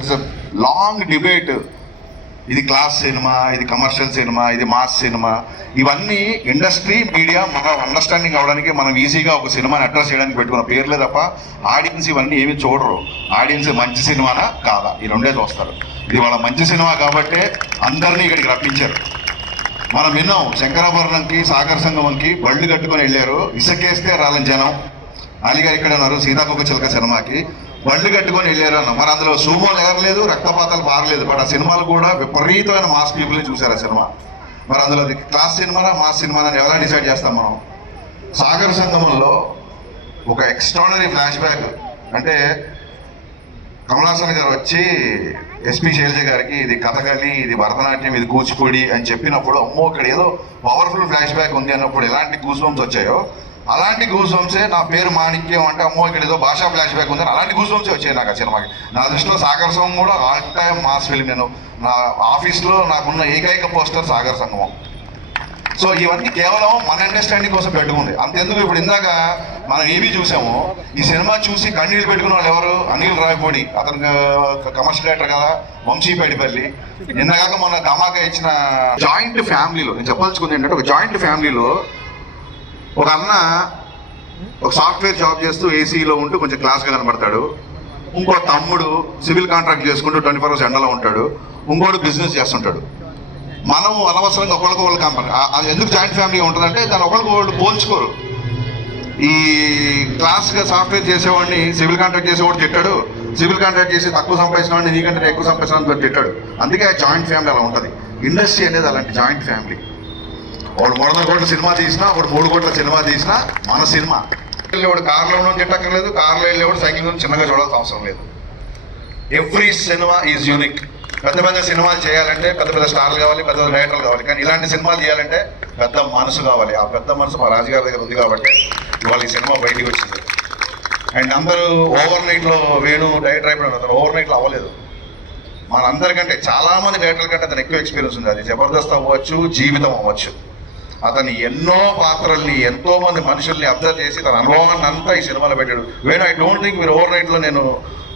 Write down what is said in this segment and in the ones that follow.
It's a long debate. ఇది class cinema, ఇది commercial cinema, ఇది మాస్ సినిమా. ఇవన్నీ ఇండస్ట్రీ మీడియా మన అండర్స్టాండింగ్ అవ్వడానికి మనం ఈజీగా ఒక సినిమాని అడ్రస్ చేయడానికి పెట్టుకున్న పేర్లే తప్ప ఆడియన్స్ ఇవన్నీ ఏమి చూడరు. ఆడియన్స్ మంచి సినిమానా కాదా ఈ రెండే చూస్తారు. ఇది వాళ్ళ మంచి సినిమా కాబట్టే అందరినీ ఇక్కడికి రప్పించారు. మనం విన్నాం శంకరాభరణంకి సాగర్ సంగమంకి బళ్ళు కట్టుకొని వెళ్ళారు, ఇసుకేస్తే రాలని జనం. అలీగారు ఇక్కడ ఉన్నారు, సీతాకోక చిలక సినిమాకి బళ్ళు కట్టుకొని వెళ్ళారు అన్న. మరి అందులో సూమోలు ఎగరలేదు, రక్తపాతాలు పారలేదు. బట్ ఆ సినిమాలు కూడా విపరీతమైన మాస్ పీపుల్ని చూశారు ఆ సినిమా. మరి అందులో అది క్లాస్ సినిమానా మాస్ సినిమానా ఎలా డిసైడ్ చేస్తాం మనం? సాగర్ సంగమంలో ఒక ఎక్స్ట్రాడనరీ ఫ్లాష్ బ్యాక్ అంటే కమలాసన్ గారు వచ్చి ఎస్పి శైలజ గారికి ఇది కథకళి, ఇది భరతనాట్యం, ఇది కూచిపూడి అని చెప్పినప్పుడు అమ్మో ఇక్కడ ఏదో పవర్ఫుల్ ఫ్లాష్ బ్యాక్ ఉంది అన్నప్పుడు ఎలాంటి గూస్ బంప్స్ వచ్చాయో అలాంటి గూస్ బంప్సే నా పేరు మాణిక్యం అంటే అమ్మో ఇక్కడ ఏదో భాషా ఫ్లాష్ బ్యాక్ ఉంది అలాంటి గూస్ బంప్సే వచ్చాయి నాకు ఆ సినిమాకి. నా దృష్టిలో సాగర్ సంగమం కూడా ఆల్ టైమ్ మాస్ ఫిల్మ్. నేను నా ఆఫీస్లో నాకున్న ఏకైక పోస్టర్ సాగర్ సంగమం. సో ఇవన్నీ కేవలం మన అండర్స్టాండింగ్ కోసం పెట్టుకుంది. అంతెందుకు ఇప్పుడు ఇందాక మనం ఏవి చూసాము, ఈ సినిమా చూసి కన్నీళ్ళు పెట్టుకున్న వాళ్ళు ఎవరు? అనిల్ రాయపూడి, అతను కమర్షియల్ డైరెక్టర్ కదా, వంశీపేటపల్లి. నిన్నగాక మొన్న ధమాకా ఇచ్చిన జాయింట్ ఫ్యామిలీలో నేను చెప్పాల్సుకుంది ఏంటంటే, ఒక జాయింట్ ఫ్యామిలీలో ఒక అన్న ఒక సాఫ్ట్వేర్ జాబ్ చేస్తూ ఏసీలో ఉంటూ కొంచెం క్లాస్గా కనబడతాడు. ఇంకో తమ్ముడు సివిల్ కాంట్రాక్ట్ చేసుకుంటూ 24 hours ఎండలో ఉంటాడు. ఇంకోటి బిజినెస్ చేస్తుంటాడు. మనం అనవసరంగా ఒకళ్ళకొకళ్ళు కంపేర్. అది ఎందుకు జాయింట్ ఫ్యామిలీ ఉంటుందంటే దాన్ని ఒకళ్ళకొకళ్ళు పోల్చుకోరు. ఈ క్లాస్గా సాఫ్ట్వేర్ చేసేవాడిని సివిల్ కాంట్రాక్ట్ చేసేవాడు తిట్టాడు, సివిల్ కాంట్రాక్ట్ చేసి తక్కువ సంపాదించిన వాడిని నీకంటే ఎక్కువ సంపాదించిన తిట్టాడు. అందుకే ఆ జాయింట్ ఫ్యామిలీ అలా ఉంటుంది. ఇండస్ట్రీ అనేది అలాంటి జాయింట్ ఫ్యామిలీ. వాడు 300 కోట్ల సినిమా తీసినా, వాడు 3 కోట్ల సినిమా తీసినా మన సినిమా. వెళ్ళేవాడు కార్లో ఉండడం తిట్టక్కర్లేదు, కార్లో వెళ్ళేవాడు సైకిల్ మీద చిన్నగా చూడాల్సిన అవసరం లేదు. Every cinema is unique. పెద్ద పెద్ద సినిమాలు చేయాలంటే పెద్ద పెద్ద స్టార్లు కావాలి, పెద్ద పెద్ద డైరెక్టర్లు కావాలి. కానీ ఇలాంటి సినిమాలు చేయాలంటే పెద్ద మనసు కావాలి. ఆ పెద్ద మనసు మా రాజుగారి దగ్గర ఉంది కాబట్టి ఇవాళ ఈ సినిమా బయటికి వచ్చింది. అండ్ అందరూ ఓవర్ నైట్లో వేణు డైరెక్టర్ అయిపోయినాడు. అతను ఓవర్ నైట్లో అవ్వలేదు. మనందరికంటే చాలామంది డైరెక్టర్ల కంటే అతను ఎక్కువ ఎక్స్పీరియన్స్ ఉంది. అది జబర్దస్త్ అవ్వచ్చు, జీవితం అవ్వచ్చు. అతను ఎన్నో పాత్రల్ని, ఎంతో మంది మనుషుల్ని అబ్జర్వ్ చేసి తన అనుభవాన్ని అంతా ఈ సినిమాలో పెట్టాడు. వేణు ఐ డోంట్ థింక్ మీరు ఓవర్ నైట్లో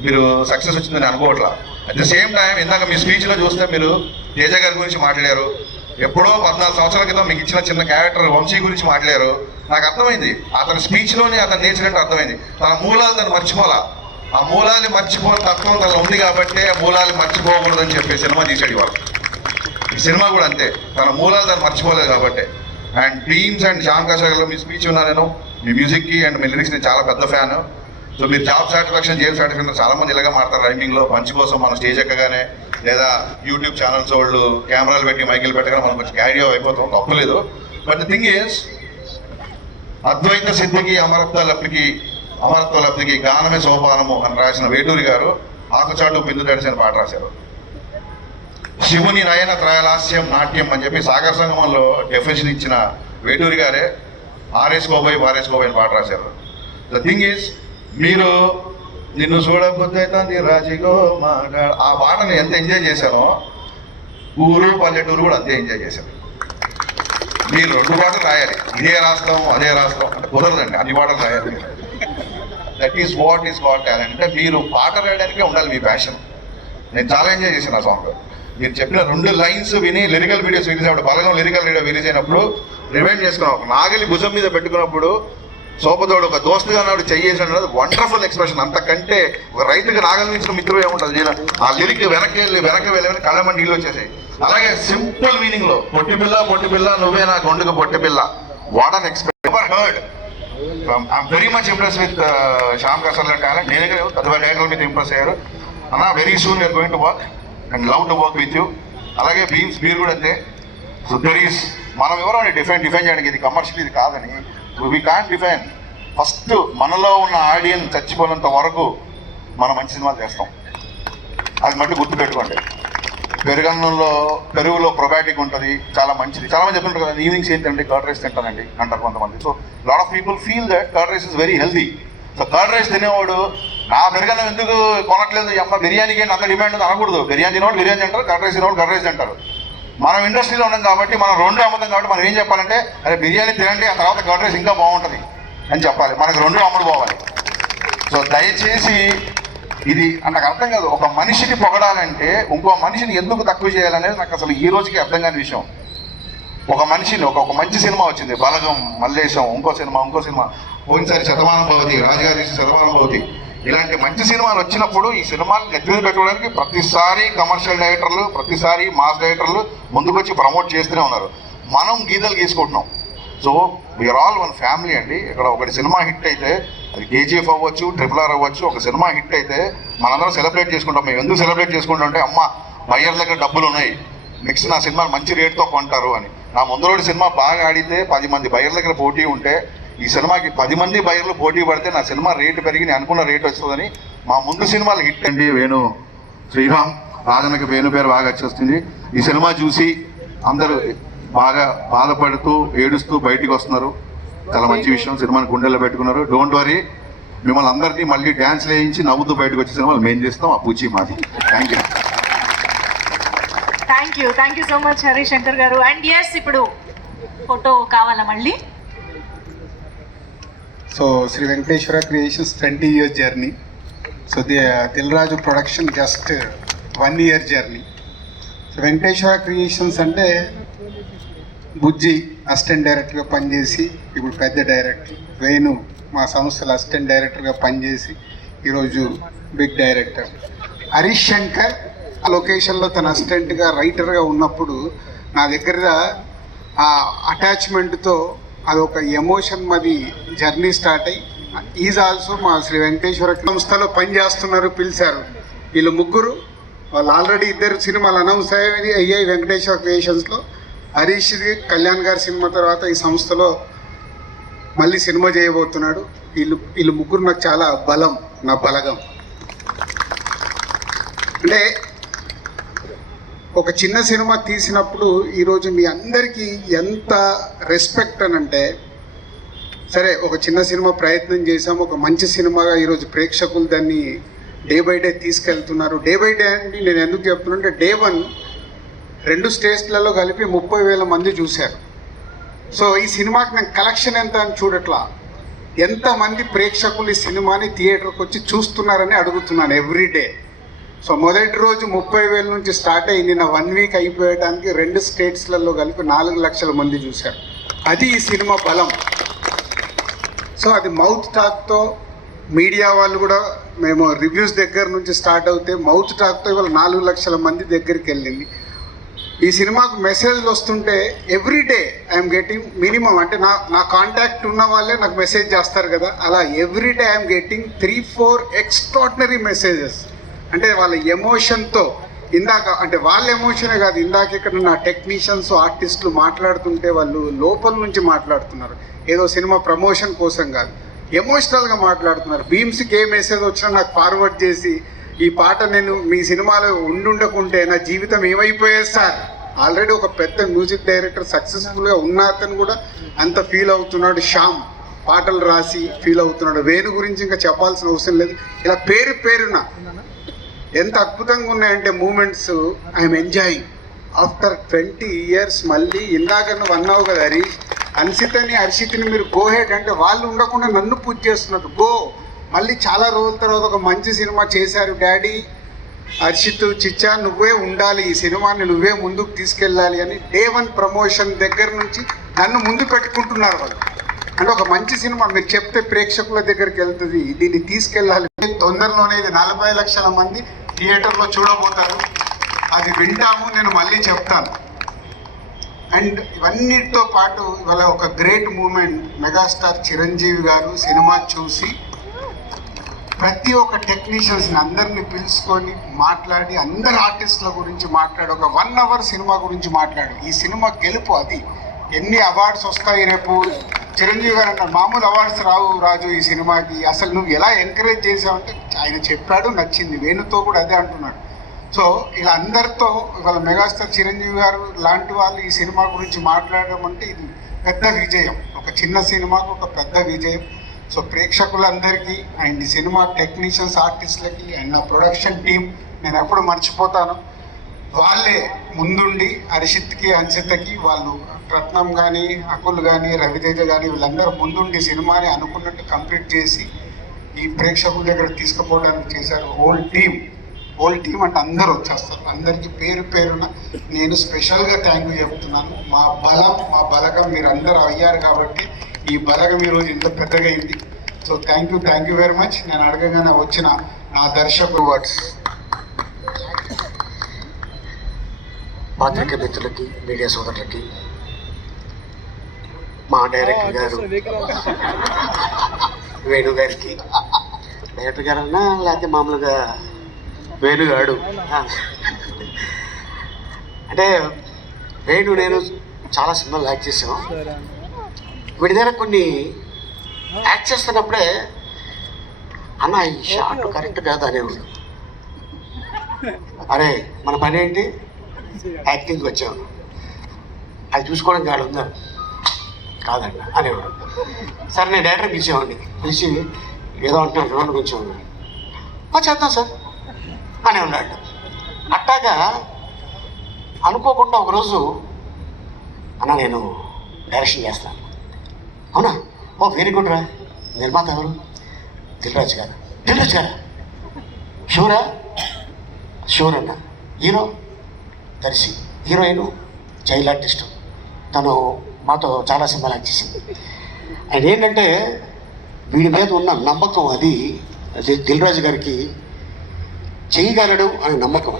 మీరు సక్సెస్ వచ్చిందని అనుకోవట్లా. అట్ ద సేమ్ టైం ఇందాక మీ స్పీచ్లో చూస్తే మీరు తేజ గారి గురించి మాట్లాడారు. ఎప్పుడో 14 సంవత్సరాల క్రితం మీకు ఇచ్చిన చిన్న క్యారెక్టర్ వంశీ గురించి మాట్లాడారు. నాకు అర్థమైంది అతని స్పీచ్లోనే అతను నేర్చినట్టు అర్థమైంది. తన మూలాలు తను మర్చిపోలా. ఆ మూలాన్ని మర్చిపోని తత్వం తను ఉంది కాబట్టి ఆ మూలాలు మర్చిపోకూడదని చెప్పి సినిమా తీసాడు ఇవాళ. ఈ సినిమా కూడా అంతే, తన మూలాలు తను మర్చిపోలేదు కాబట్టి. అండ్ టీమ్స్ అండ్ శ్యామ్ కాషాగర్లో మీ స్పీచ్ ఉన్నా, నేను మీ మ్యూజిక్కి అండ్ మీ లిరిక్స్ నేను చాలా పెద్ద ఫ్యాన్. సో మీరు జాబ్ సాటిస్ఫాక్షన్, జైల్ సాటిస్ఫాక్షన్ చాలా మంది ఇలాగా మాడతారు రైమింగ్లో. పంచ్ కోసం మనం స్టేజ్ ఎక్కగానే లేదా యూట్యూబ్ ఛానల్స్ వాళ్ళు కెమెరాలు పెట్టి మైకిల్ పెట్టగానే మనం కొంచెం క్యారీ అయిపోతాం, తప్పలేదు. బట్ ద థింగ్ ఈజ్ అద్వైత సిద్ధికి అమరత్వ లబ్ధికి గానమే సోపానము అని రాసిన వేటూరి గారు ఆకుచాటు పిందు తడిసి అని పాట రాశారు. శివుని నయన త్రయలాస్యం నాట్యం అని చెప్పి సాగర్ సంగమంలో డెఫినేషన్ ఇచ్చిన వేటూరి గారే ఆరేసుకోబోయి పారేసుకోబోయి అని పాట రాశారు. ద థింగ్ ఈజ్ మీరు నిన్ను చూడకపోతే తండ్రి రాజీగో మాట, ఆ పాటను ఎంత ఎంజాయ్ చేశానో ఊరు పల్లెటూరు కూడా అంతే ఎంజాయ్ చేశాను. మీరు 2 పాటలు రాయాలి, ఇదే రాస్తాం అదే రాస్తాం అంటే కుదరదండి, అన్ని పాటలు రాయాలి. That is what is got talent. అంటే మీరు పాట రాయడానికే ఉండాలి మీ ప్యాషన్. నేను చాలా ఎంజాయ్ చేశాను ఆ సాంగ్. మీరు చెప్పిన 2 లైన్స్ విని లిరికల్ వీడియోస్ రిలీజ్ అయినప్పుడు, బలగం లిరికల్ వీడియో రిలీజ్ అయినప్పుడు రిమైండ్ చేసుకున్నాం. ఒక నాగలి భుజం మీద పెట్టుకున్నప్పుడు సోపతోడు ఒక దోస్తుగా నాడు చెయ్యేసాడు, వండర్ఫుల్ ఎక్స్ప్రెషన్. అంతకంటే ఒక రైతుకి నాగలి నుంచి మిత్రుడు ఏముంటుంది. ఆ లిరిక్ వెనక్కి వెళ్ళి కళ్ళమని నీళ్ళు వచ్చేసాయి. అలాగే సింపుల్ మీనింగ్ లో పొట్టి పిల్ల నువ్వే నా గొండుకు పొట్టి పిల్ల, what an expect ever heard. I'm very much impress with Shyam Kashagar talent. నేనే పెద్ద డైరెక్టర్ మీద ఇంప్రెస్ అయ్యారు అన్న. Very soon you're going to work and love to work with you. అలాగే బీమ్స్ మీరు కూడా అంతే. సో దెర్ ఈస్ మనం ఎవరో డిఫైన్ చేయడానికి ఇది కమర్షియల్ ఇది కాదని. We can't define. ఫస్ట్ మనలో ఉన్న ఆడియన్స్ చచ్చిపోయినంత వరకు మనం మంచి సినిమాలు చేస్తాం. అది మళ్ళీ గుర్తుపెట్టుకోండి. పెరుగులో ప్రొబయాటిక్ ఉంటుంది, చాలా మంచిది. చాలా మంది చెప్తుంటారు కదా ఈవినింగ్స్ ఏంటంటే కర్డ్ రైస్ తింటానండి అంటారు కొంతమంది. So lot of people feel that curd rice is very healthy. So curd rice తినేవాడు నా పెరుగన్నం ఎందుకు కొనట్లేదు, అమ్మ బిర్యానీకి ఏంటి అంత డిమాండ్ ఉంది అనకూడదు. బిర్యానీ తినేవాడు బిర్యానీ అంటారు, కర్డ్ రైస్ తినేవాడు కర్డ్ రైస్ అంటారు. మనం ఇండస్ట్రీలో ఉన్నాం కాబట్టి మనం 2 అమ్ముతాం కాబట్టి మనం ఏం చెప్పాలంటే అరే బిర్యానీ తినండి, ఆ తర్వాత కర్డ్ రైస్ ఇంకా బాగుంటుంది అని చెప్పాలి. మనకు 2 అమ్ముడు పోవాలి. సో దయచేసి ఇది నాకు అర్థం కాదు. ఒక మనిషిని పొగడాలంటే ఇంకో మనిషిని ఎందుకు తక్కువ చేయాలనేది నాకు అసలు ఈ రోజుకి అర్థం కాని విషయం. ఒక మనిషిని ఒక మంచి సినిమా వచ్చింది, బలగం, మల్లేశం, ఇంకో సినిమా పోయినసారి శతమానం భవతి, రాజుగారి శతమానం భవతి, ఇలాంటి మంచి సినిమాలు వచ్చినప్పుడు ఈ సినిమాలు నెత్తి మీద పెట్టుకోవడానికి ప్రతిసారి కమర్షియల్ డైరెక్టర్లు, ప్రతిసారి మాస్ డైరెక్టర్లు ముందుకొచ్చి ప్రమోట్ చేస్తూనే ఉన్నారు. మనం గీతలు గీసుకుంటున్నాం. So we're all one family అండి. ఇక్కడ ఒకటి సినిమా హిట్ అయితే, అది కేజీఎఫ్ అవ్వచ్చు, RRR అవ్వచ్చు, ఒక సినిమా హిట్ అయితే మనందరం సెలబ్రేట్ చేసుకుంటాం. మేము ఎందుకు సెలబ్రేట్ చేసుకుంటాం అంటే, అమ్మ బయ్యర్ దగ్గర డబ్బులు ఉన్నాయి, నెక్స్ట్ నా సినిమా మంచి రేట్తో కొంటారు అని. నా ముందరోడి సినిమా బాగా ఆడితే 10 మంది బయ్యర్ దగ్గర పోటీ ఉంటే, ఈ సినిమాకి 10 మంది బయ్యర్లు పోటీ పడితే నా సినిమా రేటు పెరిగి నేను అనుకున్న రేటు వస్తుందని మా ముందు సినిమాలు హిట్ అండి. వేణు శ్రీరామ్ రాజన్నకి వేణు పేరు బాగా వచ్చేస్తుంది. ఈ సినిమా చూసి అందరూ బాగా బాధపడుతూ ఏడుస్తూ బయటికి వస్తున్నారు. చాలా మంచి విషయం. సినిమాని గుండెల్లో పెట్టుకున్నారు. డోంట్ వరీ, మిమ్మల్ని అందరినీ మళ్ళీ డ్యాన్స్ వేయించి నవ్వుతూ బయటకు వచ్చే సినిమాలు మేము చేస్తాం. ఆ పూచి మాది. Thank you so much Harishankar garu. And yes, ఇప్పుడు ఫోటో కావాలా మళ్ళీ? So Sri Venkateswara creations 20 years journey. So Dil Raju production just 1 year journey. So Venkateswara creations అంటే బుజ్జి అసిస్టెంట్ డైరెక్టర్గా పనిచేసి ఇప్పుడు పెద్ద డైరెక్టర్, వేణు మా సంస్థలో అసిస్టెంట్ డైరెక్టర్గా పనిచేసి ఈరోజు బిగ్ డైరెక్టర్, హరీష్ శంకర్ ఆ లొకేషన్లో తన అసిస్టెంట్గా రైటర్గా ఉన్నప్పుడు నా దగ్గర ఆ అటాచ్మెంట్తో అదొక ఎమోషన్, మాది జర్నీ స్టార్ట్ అయ్యి ఈజ్ ఆల్సో మా శ్రీ వెంకటేశ్వర సంస్థలో పనిచేస్తున్నారు. పిలిచారు. వీళ్ళు ముగ్గురు, వాళ్ళు ఆల్రెడీ 2 సినిమాలు అనౌన్స్ అయ్యాయి వెంకటేశ్వర క్రియేషన్స్లో. హరీష్ది కళ్యాణ్ గారి సినిమా తర్వాత ఈ సంస్థలో మళ్ళీ సినిమా చేయబోతున్నాడు. వీళ్ళు ముగ్గురు నాకు చాలా బలం, నా బలగం. అంటే ఒక చిన్న సినిమా తీసినప్పుడు ఈరోజు మీ అందరికీ ఎంత రెస్పెక్ట్ అని అంటే, సరే ఒక చిన్న సినిమా ప్రయత్నం చేసాము, ఒక మంచి సినిమాగా ఈరోజు ప్రేక్షకులు దాన్ని డే బై డే తీసుకెళ్తున్నారు. డే బై డే అని నేను ఎందుకు చెప్తున్నా అంటే, Day 1 2 స్టేట్లలో కలిపి 30,000 మంది చూశారు. సో ఈ సినిమాకి నేను కలెక్షన్ ఎంత అని చూడట్లా, ఎంతమంది ప్రేక్షకులు ఈ సినిమాని థియేటర్కి వచ్చి చూస్తున్నారని అడుగుతున్నాను ఎవ్రీ డే. సో మొదటి రోజు 30,000 నుంచి స్టార్ట్ అయ్యి నిన్న 1 week అయిపోయడానికి 2 స్టేట్స్లలో కలిపి 4 లక్షల మంది చూశారు. అది ఈ సినిమా బలం. సో అది మౌత్ టాక్తో, మీడియా వాళ్ళు కూడా మేము రివ్యూస్ దగ్గర నుంచి స్టార్ట్ అవుతే మౌత్ టాక్తో ఇవాళ 4 లక్షల మంది దగ్గరికి వెళ్ళింది. ఈ సినిమాకు మెసేజ్లు వస్తుంటే every day I'm getting minimum, అంటే నా కాంటాక్ట్ ఉన్న వాళ్ళే నాకు మెసేజ్ చేస్తారు కదా, అలా every day I'm getting 3-4 extraordinary messages. అంటే వాళ్ళ ఎమోషన్తో, ఇందాక అంటే వాళ్ళ ఎమోషనే కాదు, ఇందాక ఇక్కడ నా టెక్నీషియన్స్ ఆర్టిస్టులు మాట్లాడుతుంటే వాళ్ళు లోపల నుంచి మాట్లాడుతున్నారు. ఏదో సినిమా ప్రమోషన్ కోసం కాదు, ఎమోషనల్గా మాట్లాడుతున్నారు. భీమ్స్కి ఏ మెసేజ్ వచ్చినా నాకు ఫార్వర్డ్ చేసి, ఈ పాట నేను మీ సినిమాలో ఉండుండకుంటే నా జీవితం ఏమైపోయేది సార్. ఆల్రెడీ ఒక పెద్ద మ్యూజిక్ డైరెక్టర్ సక్సెస్ఫుల్గా ఉన్న అతను కూడా అంత ఫీల్ అవుతున్నాడు. శ్యామ్ పాటలు రాసి ఫీల్ అవుతున్నాడు. వేణు గురించి ఇంకా చెప్పాల్సిన అవసరం లేదు. ఇలా పేరున ఎంత అద్భుతంగా ఉన్నాయంటే moments. I'm enjoying after 20 years. మళ్ళీ ఇందాక నువ్వు అన్నావు కదా హరీష్, అన్సితని హర్షిత్ని మీరు గో హెడ్ అంటే వాళ్ళు ఉండకుండా నన్ను పూజ చేస్తున్నారు. గో, మళ్ళీ చాలా రోజుల తర్వాత ఒక మంచి సినిమా చేశారు డాడీ, హర్షిత్ చిచ్చా నువ్వే ఉండాలి, ఈ సినిమాని నువ్వే ముందుకు తీసుకెళ్ళాలి అని Day 1 ప్రమోషన్ దగ్గర నుంచి నన్ను ముందు పెట్టుకుంటున్నారు వాళ్ళు. అంటే ఒక మంచి సినిమా మీరు చెప్తే ప్రేక్షకుల దగ్గరికి వెళ్తుంది, దీన్ని తీసుకెళ్ళాలి. తొందరలోనే ఇది 40 లక్షల మంది థియేటర్లో చూడబోతారు. అది వింటాము, నేను మళ్ళీ చెప్తాను. అండ్ ఇవన్నిటితో పాటు ఇవాళ ఒక గ్రేట్ మూమెంట్, మెగాస్టార్ చిరంజీవి గారు సినిమా చూసి ప్రతి ఒక్క టెక్నీషియన్స్ని అందరినీ పిలుచుకొని మాట్లాడి, అందరు ఆర్టిస్టుల గురించి మాట్లాడి, ఒక 1 hour సినిమా గురించి మాట్లాడి, ఈ సినిమా గెలుపు అది. ఎన్ని అవార్డ్స్ వస్తాయి రేపు. చిరంజీవి గారు అంటారు మామూలు అవార్డ్స్ రావు రాజు ఈ సినిమాకి, అసలు నువ్వు ఎలా ఎంకరేజ్ చేసావంటే ఆయన చెప్పాడు, నచ్చింది. వేణుతో కూడా అదే అంటున్నాడు. సో ఇలా అందరితో ఇవాళ మెగాస్టార్ చిరంజీవి గారు లాంటి వాళ్ళు ఈ సినిమా గురించి మాట్లాడడం అంటే ఇది పెద్ద విజయం. ఒక చిన్న సినిమాకు ఒక పెద్ద విజయం. సో ప్రేక్షకులందరికీ అండ్ ఈ సినిమా టెక్నీషియన్స్ ఆర్టిస్టులకి అండ్ నా ప్రొడక్షన్ టీం నేను ఎప్పుడు మర్చిపోతాను. వాళ్ళే ముందుండి హర్షిత్కి హన్సితకి వాళ్ళు రత్నం కానీ, అకుల్ కానీ, రవితేజ కానీ వీళ్ళందరూ ముందుండి సినిమాని అనుకున్నట్టు కంప్లీట్ చేసి ఈ ప్రేక్షకుల దగ్గర తీసుకుపోవడానికి చేశారు. హోల్ టీమ్ అంటే అందరూ వచ్చేస్తారు. అందరికీ పేరు పేరున నేను స్పెషల్గా థ్యాంక్ యూ చెప్తున్నాను. మా బలగం మీరు అందరూ అయ్యారు కాబట్టి ఈ బలగం ఈరోజు ఇంత పెద్దగా అయింది. So thank you very much. నేను అడగగానే వచ్చిన నా దర్శకుడు వర్డ్స్. పాత్రిక మిత్రులకి, మీడియా సోదరులకి, మా డైరెక్టర్ గారు వేణు గారికి, డైరెక్టర్ గారు అన్నా లేకపోతే మామూలుగా వేణుగాడు అంటే వేణు నేను చాలా సినిమాలు యాక్ట్ చేసాం. వీడి దగ్గర కొన్ని యాక్ట్ చేస్తున్నప్పుడే అన్న ఈ షార్ట్ కరెక్ట్ కాదు అనేవాడు. అరే మన పని ఏంటి, యాక్టింగ్కి వచ్చాము, అది చూసుకోవడం కాదు ఉందా కాదండి అనేవాడు. సరే నేను డైరెక్టర్ పిలిచేవాడిని, పిలిచి ఏదో అంటున్నాను చూడండి కొంచెం చేద్దాం సార్ అని ఉన్నాడు. అట్టాగా అనుకోకుండా ఒకరోజు అన్న నేను డైరెక్షన్ చేస్తాను. అవునా, ఓ వెరీ గుడ్ రా. నిర్మాత ఎవరు? దిల్రాజు గారు. షూర్ అన్న. Hero Darshi, heroine child artist, తను మాతో చాలా సినిమాలు యాక్ట్ చేసింది. ఆయన ఏంటంటే వీడి మీద ఉన్న నమ్మకం, అది దిల్రాజు గారికి చేయగలడు అనే నమ్మకం.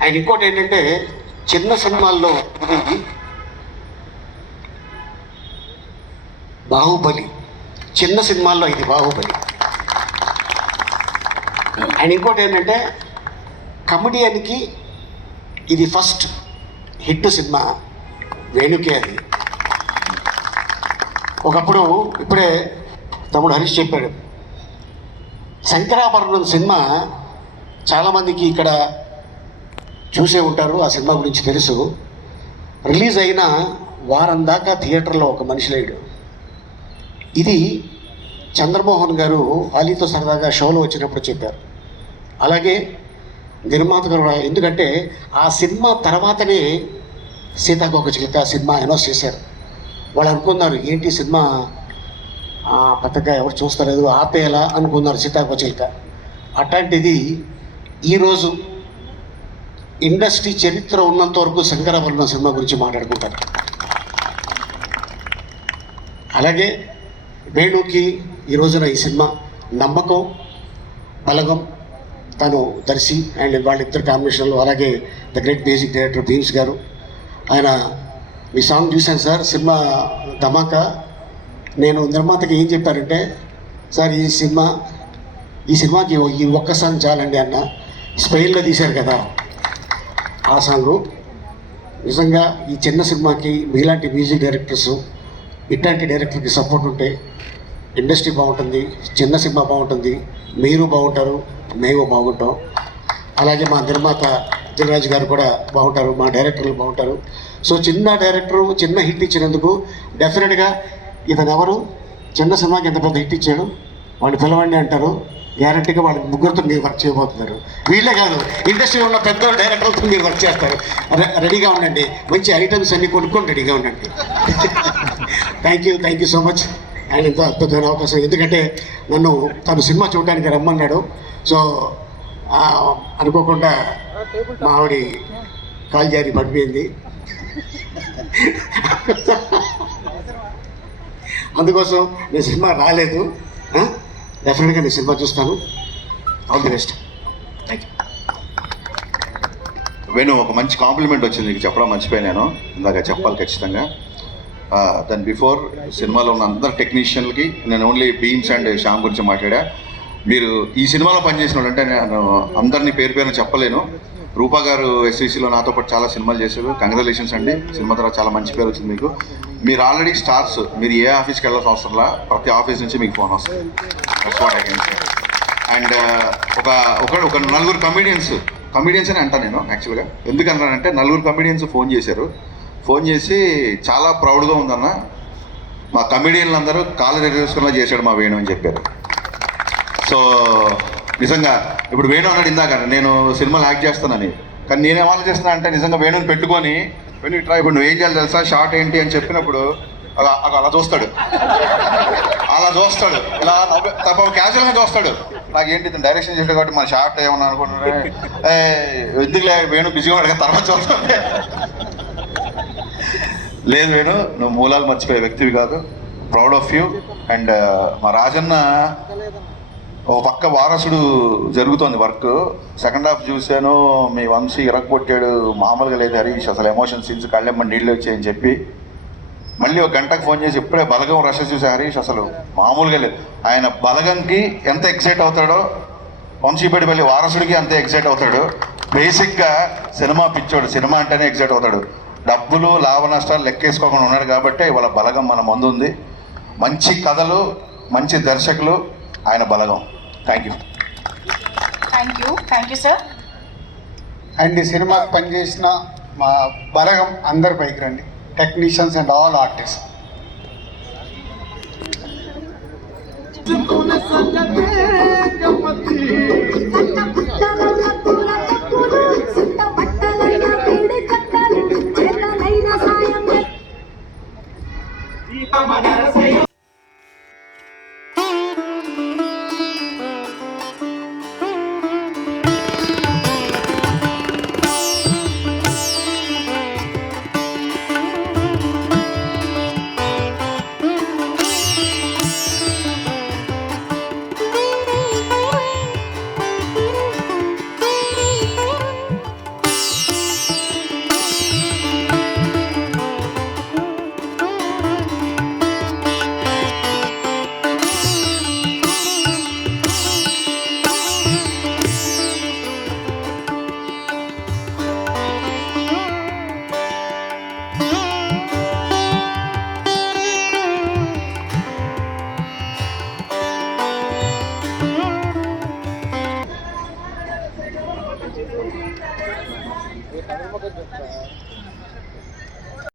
ఆయన ఇంకోటి ఏంటంటే చిన్న సినిమాల్లో బాహుబలి, చిన్న సినిమాల్లో ఇది బాహుబలి. ఆయన ఇంకోటి ఏంటంటే కమెడియన్కి ఇది ఫస్ట్ హిట్ సినిమా వేణుకే. అది ఒకప్పుడు ఇప్పుడే తమ్ముడు హరీష్ చెప్పాడు, శంకరాభరణం సినిమా చాలామందికి ఇక్కడ చూసే ఉంటారు, ఆ సినిమా గురించి తెలుసు. రిలీజ్ అయిన వారం దాకా థియేటర్లో ఒక మనిషి లేడు. ఇది చంద్రమోహన్ గారు అలీతో సరదాగా షోలో వచ్చినప్పుడు చెప్పారు. అలాగే నిర్మాత గారు, ఎందుకంటే ఆ సినిమా తర్వాతనే సీతాకోకచిలుక సినిమా అనౌన్స్ చేశారు. వాళ్ళు అనుకున్నారు ఏంటి సినిమా పెద్దగా ఎవరు చూస్తలేదు, ఆపేయాలా అనుకున్నారు సీతాకోకచిలుక. అట్లాంటిది ఈరోజు ఇండస్ట్రీ చరిత్ర ఉన్నంత వరకు శంకరాభరణం సినిమా గురించి మాట్లాడుకుంటారు. అలాగే వేణుకి ఈ రోజున ఈ సినిమా నమ్మకం, బలగం, తను దర్శి అండ్ వాళ్ళిద్దరు కాంబినేషన్లో. అలాగే the great music director Bheems గారు, ఆయన మీ సాంగ్ చూశాను సార్, సినిమా ధమాకా. నేను నిర్మాతకి ఏం చెప్పారంటే, సార్ ఈ సినిమాకి ఈ ఒక్క సాంగ్ చాలండి అన్న. స్పెయిన్లో తీశారు కదా ఆ సాంగు. నిజంగా ఈ చిన్న సినిమాకి మీలాంటి మ్యూజిక్ డైరెక్టర్స్, ఇట్లాంటి డైరెక్టర్కి సపోర్ట్ ఉంటే ఇండస్ట్రీ బాగుంటుంది, చిన్న సినిమా బాగుంటుంది, మీరు బాగుంటారు, మేము బాగుంటాం. అలాగే మా నిర్మాత దిల్రాజు గారు కూడా బాగుంటారు, మా డైరెక్టర్లు బాగుంటారు. సో చిన్న డైరెక్టరు చిన్న హిట్ ఇచ్చినందుకు డెఫినెట్గా ఇతను ఎవరు చిన్న సినిమాకి ఎంత పెద్ద హిట్ ఇచ్చాడు వాళ్ళు పిలవండి అంటారు. గ్యారంటీగా వాళ్ళ ముగ్గురితో మీరు వర్క్ చేయబోతున్నారు. వీళ్ళే కాదు, ఇండస్ట్రీలో ఉన్న పెద్ద డైరెక్టర్లతో మీరు వర్క్ చేస్తారు. రెడీగా ఉండండి, మంచి ఐటమ్స్ అన్నీ కొనుక్కొని రెడీగా ఉండండి. Thank you so much. And ఎంతో అద్భుతమైన అవకాశం, ఎందుకంటే నన్ను తను సినిమా చూడడానికి రమ్మన్నాడు. సో అనుకోకుండా మా ఆవిడ కాలు జారి పడిపోయింది, అందుకోసం నేను సినిమా రాలేదు. డెఫినెట్గా నేను సినిమా చూస్తాను. All the best. Thank you. Venu, ఒక మంచి కాంప్లిమెంట్ వచ్చింది నీకు చెప్పడం మర్చిపోయాను, ఇందాక చెప్పాలి ఖచ్చితంగా. దాని బిఫోర్ సినిమాలో ఉన్న అందరు టెక్నీషియన్లకి నేను ఓన్లీ భీమ్స్ అండ్ శ్యామ్ గురించి మాట్లాడా. మీరు ఈ సినిమాలో పనిచేసిన వాళ్ళు అంటే నేను అందరినీ పేరు పేరున చెప్పలేను. రూపా గారు ఎస్విసిలో నాతో పాటు చాలా సినిమాలు చేశారు. కంగ్రాచులేషన్స్ అండి, సినిమా తర్వాత చాలా మంచి పేరు వచ్చింది మీకు. మీరు ఆల్రెడీ స్టార్స్, మీరు ఏ ఆఫీస్కి వెళ్ళాల్సిన అవసరంలా, ప్రతి ఆఫీస్ నుంచి మీకు ఫోన్ వస్తుంది. That's what I can say. And ఒక నలుగురు కమిడియన్స్ అని అంటాను నేను యాక్చువల్గా. ఎందుకన్నానంటే నలుగురు కమిడియన్స్ ఫోన్ చేసి చాలా ప్రౌడ్గా ఉందన్న, మా కమిడియన్లు అందరూ కాలు రెగ్యులేషన్లా చేశాడు మా వేణు అని చెప్పారు. సో నిజంగా ఇప్పుడు వేణు అన్నాడు ఇందాక నేను సినిమాలు యాక్ట్ చేస్తానని, కానీ నేనేం ఆలోచిస్తున్నా అంటే నిజంగా వేణుని పెట్టుకొని వేణు ఇట్లా ఇప్పుడు నువ్వు ఏం చేయాలి తెలుసా, షార్ట్ ఏంటి అని చెప్పినప్పుడు అలా చూస్తాడు, అలా చూస్తాడు, ఇలా తప్ప క్యాజువల్గా చూస్తాడు. నాకేంటి ఇతను డైరెక్షన్ చేసాడు కాబట్టి మన షార్ట్ ఏమన్నా అనుకుంటున్నా, ఎందుకులే వేణు బిజీగా అడగ తర్వాత చూస్తాడు. లేదు వేణు, నువ్వు మూలాలు మర్చిపోయే వ్యక్తివి కాదు. Proud of you. అండ్ మా రాజన్న ఒక పక్క వారసుడు జరుగుతోంది వర్క్. సెకండ్ హాఫ్ చూశాను, మీ వంశీ ఇరగొట్టాడు, మామూలుగా లేదు హరీష్, అసలు ఎమోషన్ సీన్స్ కళ్ళెమ్మ నీళ్ళు వచ్చాయని చెప్పి మళ్ళీ ఒక గంటకు ఫోన్ చేసి ఇప్పుడే బలగం రష్ చూసే హరీష్, అసలు మామూలుగా లేదు. ఆయన బలగంకి ఎంత ఎక్సైట్ అవుతాడో వంశీపేటపల్లి వారసుడికి అంతే ఎక్సైట్ అవుతాడు. బేసిక్గా సినిమా పిచ్చోడు, సినిమా అంటేనే ఎక్సైట్ అవుతాడు. డబ్బులు లాభ నష్టాలు లెక్కేసుకోకుండా ఉన్నాడు కాబట్టి ఇవాళ బలగం మన ముందు ఉంది. మంచి కథలు, మంచి దర్శకులు, ఆయన Balagam. Thank you. Thank you sir. And ఈ సినిమాకి పనిచేసిన మా బలగం అందరి పైకి రండి, టెక్నీషియన్స్ అండ్ ఆల్ ఆర్టిస్ట్.